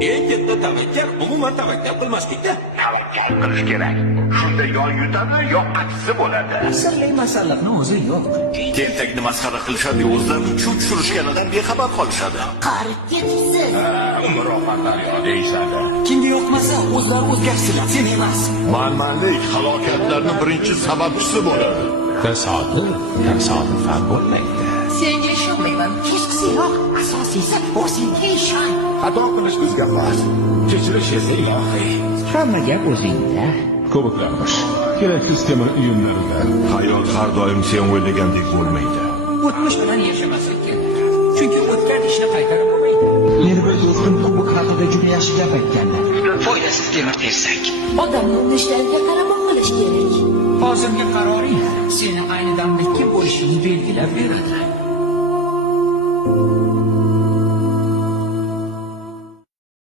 Eng katta tavakkal umuman tavakkal qilmaslikda. Tavakkal qilish kerak. Shunda yo yutadi, yo aksi bo'ladi. Sirli masalliqni o'zi yo'q. Tentakni masxara qilishadi, o'zlarini chuv tushirishganidan bexabar qolishadi. Qarib ketibsiz. Murofatlar yo deyishadi. Kimga yoqmasa, o'zlari o'zgarsinlar, sen emas. Manmanlik halokatlarning birinchi sababchisi bo'ladi. Tasodifan bo'lmaydi. Senga ishonmayman. Kechqisiyoq. Asosiysi o'zingga ishon. Xato qilish bizga xos. Kechirish esa ilohiy. Hamma gap o'zingda. Ko'piklarmish. Keraksiz temir uyumlarida. Hayot har doim sen o'ylagandek bo'lmaydi. O'tmish bilan yashamaslik kerak. Chunki o'tgan ishni qaytarib bo'lmaydi. Meni bir do'stim kubok haqida juda yaxshi gap aytganlar. Foydasiz temir tersak. Odamni unishlariga qarab qilish kerak. Hozirgi qaroring seni ayni damda kim bo'lishingni belgilab beradi.